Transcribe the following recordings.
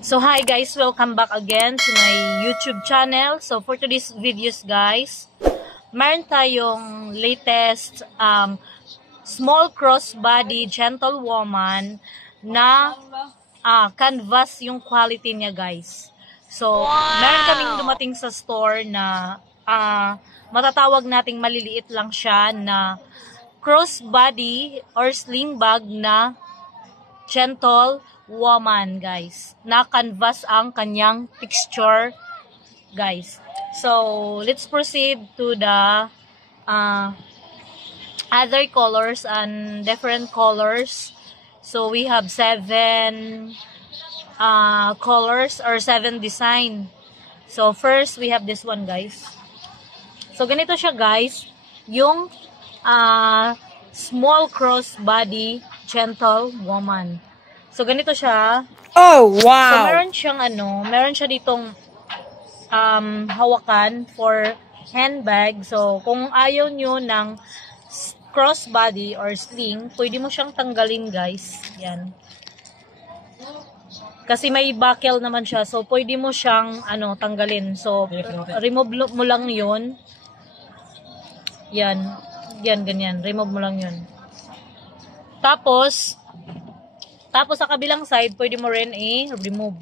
So hi guys, welcome back again to my YouTube channel. So for today's videos guys, meron tayong latest small crossbody gentlewoman na canvas yung quality niya guys. So meron kaming dumating sa store na matatawag nating maliliit lang siya na crossbody or sling bag na gentle woman guys, na canvas ang kanyang texture guys. So let's proceed to the other colors and different colors. So we have 7 colors or 7 design. So first we have this one guys. So ganito siya guys, yung small crossbody gentle woman. So ganito siya. Oh, wow. So meron siyang meron siya ditong hawakan for handbag. So kung ayaw nyo ng crossbody or sling, pwede mo siyang tanggalin guys. Yan. Kasi may buckle naman siya. So pwede mo siyang tanggalin. So remove mo lang 'yun. Yan. Yan ganyan. Remove mo lang 'yun. Tapos sa kabilang side, pwede mo rin i-remove.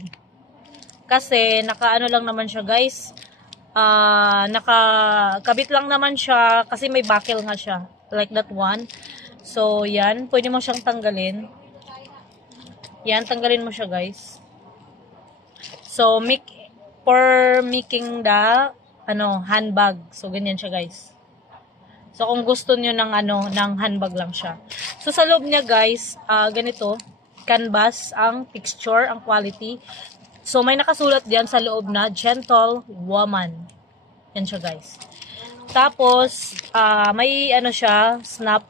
Kasi nakaano lang naman siya guys. Nakakabit lang naman siya kasi may buckle nga siya. Like that one. So yan, pwede mo siyang tanggalin. Yan, tanggalin mo siya guys. So for making the handbag. So ganyan siya guys. So kung gusto niyo ng ng handbag lang siya. So sa loob niya guys, ganito, canvas ang texture, ang quality. So may nakasulat diyan sa loob na gentle woman. Yan siya guys. Tapos may siya, snap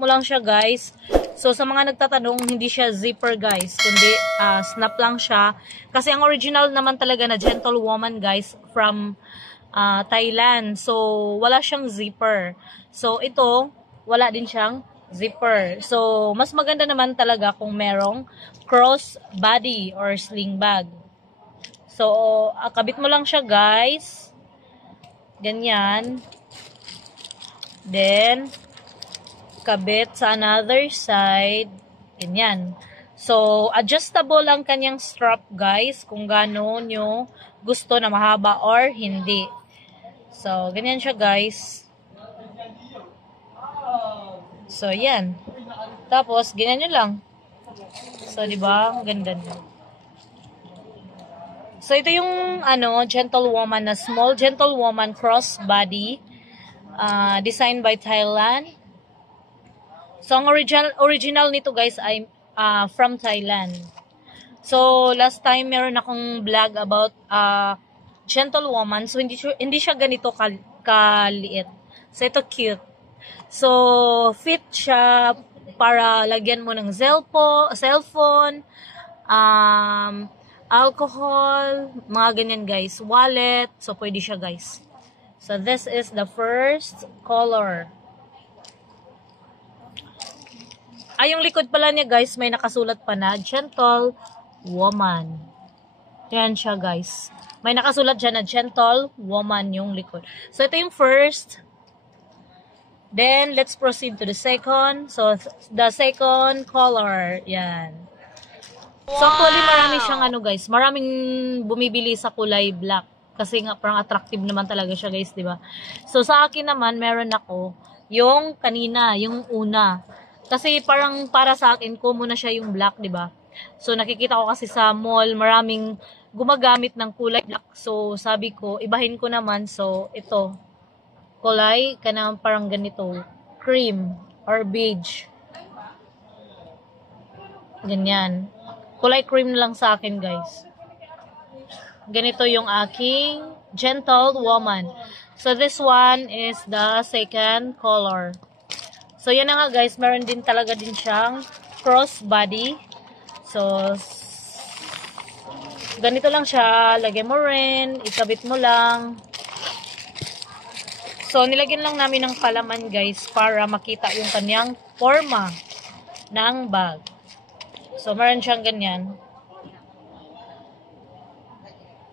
mo lang siya guys. So sa mga nagtatanong, hindi siya zipper guys, kundi snap lang siya. Kasi ang original naman talaga na gentle woman guys from Thailand. So wala siyang zipper. So ito, wala din siyang zipper. So mas maganda naman talaga kung merong cross body or sling bag. So kabit mo lang siya guys. Ganyan. Then kabit sa another side. Ganyan. So adjustable ang kanyang strap guys, kung gaano nyo gusto na mahaba or hindi. So ganyan siya guys. So, yan. Tapos, ganyan nyo lang. So, di ba? Ang ganda nyo. So, ito yung, gentle woman na small gentle woman crossbody. Designed by Thailand. So, ang original nito guys ay from Thailand. So, last time meron akong vlog about gentle woman. So, hindi siya ganito kaliit. So, ito cute. So, fit siya para lagyan mo ng cellphone, alcohol, mga ganyan guys, wallet. So, pwede siya guys. So, this is the first color. Yung likod pala niya guys, may nakasulat pa na gentle woman. Yan siya guys. May nakasulat dyan na gentle woman yung likod. So, ito yung first. Then, let's proceed to the second. So, the second color. Yan. Wow. So, actually, marami siyang guys. Maraming bumibili sa kulay black. Kasi nga, parang attractive naman talaga siya, guys, diba? So, sa akin naman, meron ako yung kanina, yung una. Kasi parang para sa akin, common na siya yung black, diba? So, nakikita ko kasi sa mall, maraming gumagamit ng kulay black. So, sabi ko, ibahin ko naman. So, ito. Kulay, kanang parang ganito, cream or beige. Ganyan. Kulay cream lang sa akin, guys. Ganito yung aking gentle woman. So, this one is the second color. So, yan na nga, guys. Meron din talaga din siyang crossbody. So, ganito lang siya. Lagay mo rin. Ikabit mo lang. So, nilagyan lang namin ng palaman guys para makita yung kanyang forma ng bag. So, meron siyang ganyan.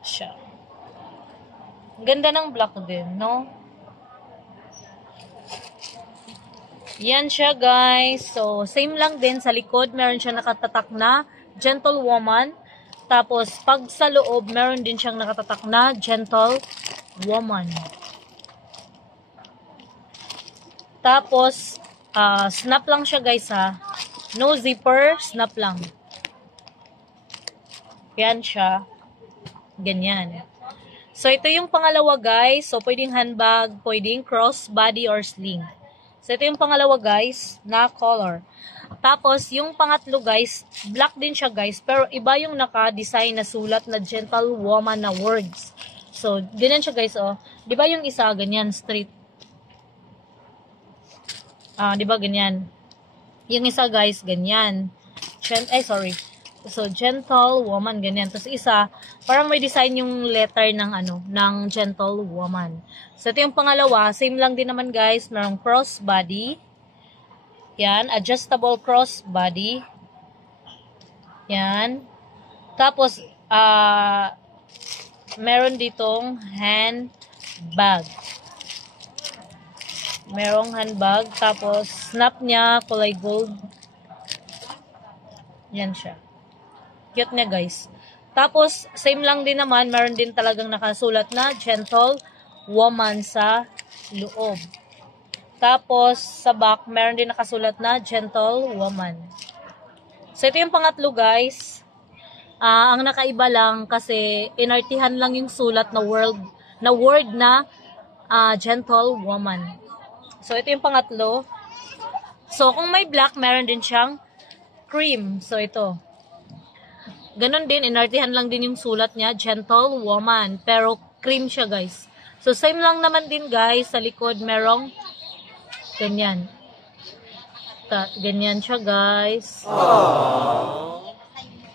siya. Ganda ng black din, no? Yan siya, guys. So, same lang din. Sa likod, meron siya nakatatak na gentlewoman. Tapos, pag sa loob, meron din siyang nakatatak na gentlewoman. Tapos, snap lang siya, guys, ha. No zipper, snap lang. Yan siya. Ganyan. So, ito yung pangalawa, guys. So, pwedeng handbag, pwedeng crossbody or sling. So, ito yung pangalawa, guys, na color. Tapos, yung pangatlo, guys, black din siya, guys. Pero, iba yung naka-design na sulat na gentlewoman na words. So, ganyan siya, guys, oh. Di ba yung isa, ganyan, straight? Di ba, ganyan? Yung isa, guys, ganyan. Sorry. So, gentlewoman, ganyan. Tapos, isa, parang may design yung letter ng, ng gentlewoman. So, ito yung pangalawa. Same lang din naman, guys. Merong crossbody. Yan. Adjustable crossbody. Yan. Tapos, meron ditong handbag. Merong handbag. Tapos, snap niya, kulay gold. Yan siya. Cute niya, guys. Tapos, same lang din naman, meron din talagang nakasulat na gentlewoman sa loob. Tapos, sa back, meron din nakasulat na gentlewoman. So, ito yung pangatlo, guys. Ang nakaiba lang kasi inartihan lang yung sulat na word na gentlewoman. So, ito yung pangatlo. So, kung may black, meron din siyang cream. So, ito. Ganon din, inartihan lang din yung sulat niya, gentlewoman. Pero, cream siya, guys. So, same lang naman din, guys. Sa likod, merong ganyan. Ganyan siya, guys. Aww.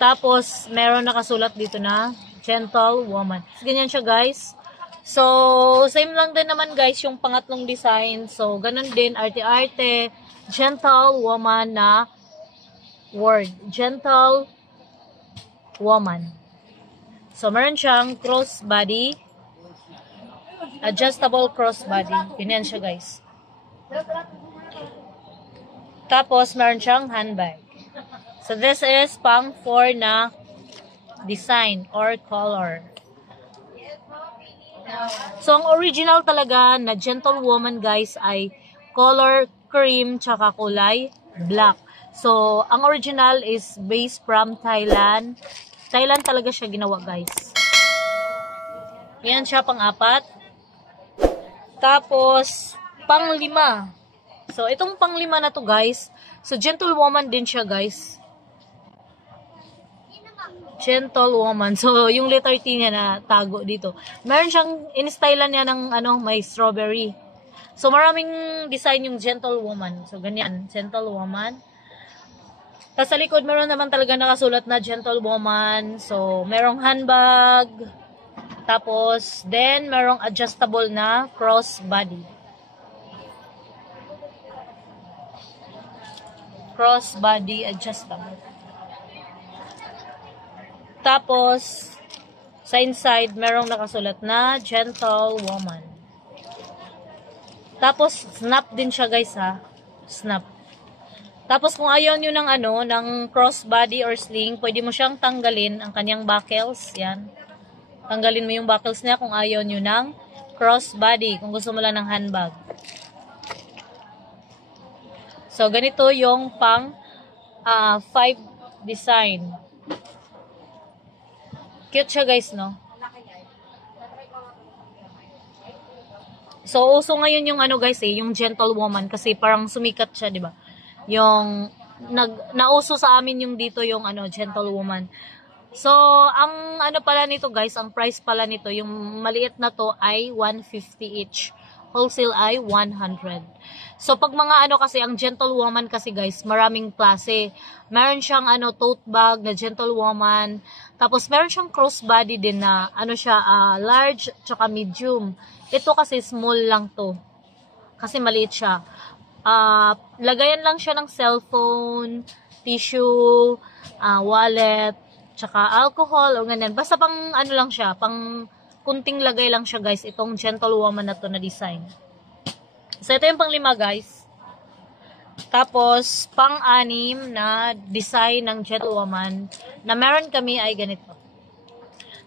Tapos, meron nakasulat dito na gentlewoman. Ganyan siya, guys. So, same lang din naman, guys, yung pangatlong design. So, ganon din, arte-arte, gentlewoman na word. Gentlewoman. So, meron siyang crossbody. Adjustable crossbody. Ganyan siya, guys. Tapos, meron siyang handbag. So, this is pang 4 na design or color. So, ang original talaga na gentlewoman, guys, ay color cream tsaka kulay black. So, ang original is based from Thailand. Thailand talaga siya ginawa, guys. Yan siya, pang-4. Tapos, pang-5. So, itong pang-5 na to, guys. So, gentlewoman din siya, guys. Gentlewoman. So, yung letter T niya na tago dito. Meron siyang, in-stylean niya ng, may strawberry. So, maraming design yung gentlewoman. So, ganyan. Gentlewoman. Tapos sa likod, meron naman talaga nakasulat na gentlewoman. So, merong handbag. Tapos, then, merong adjustable na crossbody. Crossbody adjustable. Tapos, sa inside, merong nakasulat na gentlewoman. Tapos, snap din siya, guys, ha. Snap. Tapos kung ayaw nyo ng ng crossbody or sling, pwede mo siyang tanggalin ang kanyang buckles. Yan. Tanggalin mo yung buckles niya kung ayaw nyo ng crossbody. Kung gusto mo lang ng handbag. So, ganito yung pang 5 design. Cute siya, guys, no? So, uso ngayon yung guys, yung gentlewoman kasi parang sumikat siya, di ba? Yung nauso sa amin yung dito yung gentlewoman. So, ang pala nito, guys, ang price pala nito, yung maliit na to ay 150 each. Wholesale ay 100. So, pag mga kasi, ang gentlewoman kasi, guys, maraming klase. Meron siyang tote bag na gentlewoman. Tapos, meron siyang crossbody din na siya, large tsaka medium. Ito kasi small lang to. Kasi maliit siya. Lagayan lang siya ng cellphone, tissue, wallet, tsaka alcohol o ganyan. Basta pang ano lang siya, pang kunting lagay lang siya guys, itong gentlewoman na to na design. So ito yung pang 5 guys. Tapos pang 6 na design ng gentlewoman na meron kami ay ganito.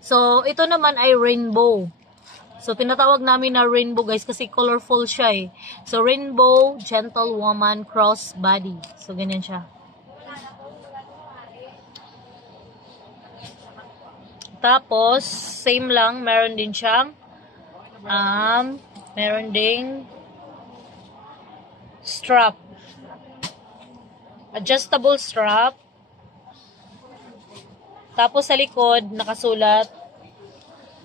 So ito naman ay rainbow. So tinatawag namin na rainbow guys kasi colorful siya eh. So rainbow gentlewoman cross body. So ganyan siya. Tapos, same lang, meron din siyang, meron ding strap. Adjustable strap. Tapos sa likod, nakasulat,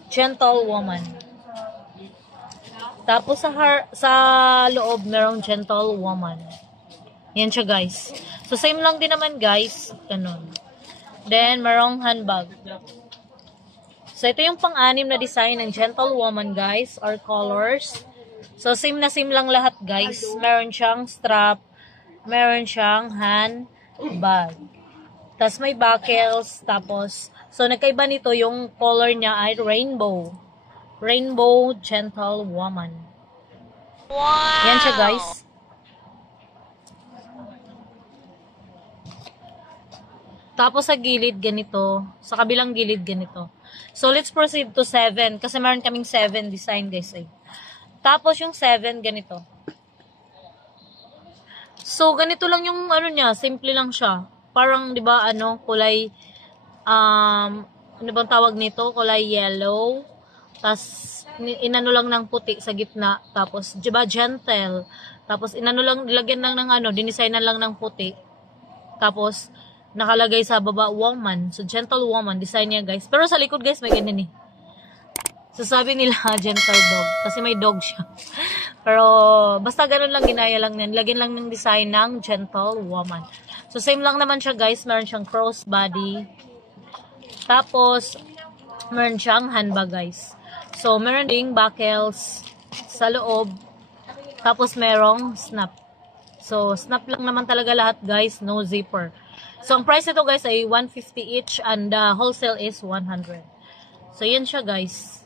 gentlewoman. Tapos sa loob, merong gentlewoman. Yan siya guys. So, same lang din naman guys. Ganun. Then, merong handbag. So, ito yung pang-6 na design ng gentlewoman, guys, or colors. So, same na same lang lahat, guys. Meron siyang strap, meron siyang handbag. Tapos, may buckles, tapos, so, nagkaiba nito, yung color niya ay rainbow. Rainbow gentlewoman. Wow! Yan siya, guys. Tapos, sa gilid, ganito. Sa kabilang gilid, ganito. So, let's proceed to 7. Kasi meron kaming 7 design, guys. Eh. Tapos, yung 7, ganito. So, ganito lang yung, ano niya, simple lang siya. Parang, di ba, kulay, ano bang tawag nito? Kulay yellow. Tapos, inano lang ng puti sa gitna. Tapos, di ba, gentle. Tapos, inano lang, lagyan lang ng dinisignan lang ng puti. Tapos, nakalagay sa baba, woman. So, gentlewoman. Design niya, guys. Pero sa likod, guys, may ganyan eh. So, sabi nila, gentle dog. Kasi may dog siya. Pero, basta ganun lang, ginaya lang yan. Lagyan lang ng design ng gentlewoman. So, same lang naman siya, guys. Meron siyang crossbody. Tapos, meron siyang handbag, guys. So, meron ding buckles sa loob. Tapos, merong snap. So, snap lang naman talaga lahat, guys. No zipper. So, ang price nito guys ay 150 each and the wholesale is 100. So, yan siya guys.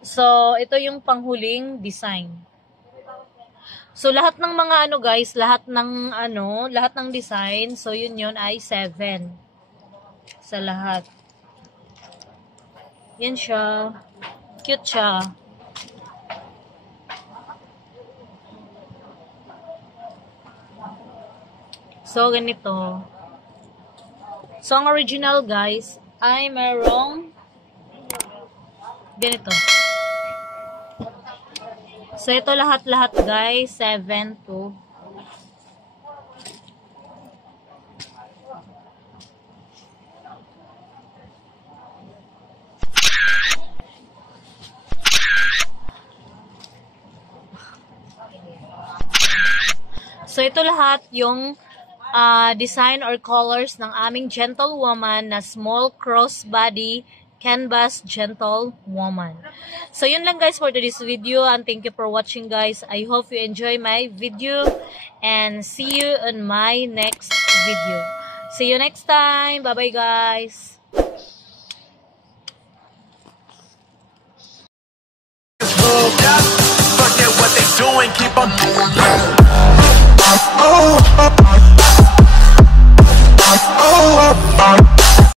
So, ito yung panghuling design. So, lahat ng mga guys, lahat ng design, so yun ay 7. Sa lahat. Yan siya. Cute siya. So, ganito. So, ang original, guys, ay merong ganito. So, ito lahat-lahat, guys, 7 to. So, ito lahat yung design or colors ng aming gentlewoman na small crossbody canvas gentlewoman. So, yun lang guys for today's video and thank you for watching guys. I hope you enjoy my video and see you on my next video. See you next time. Bye-bye guys. Forget what they doing, keep on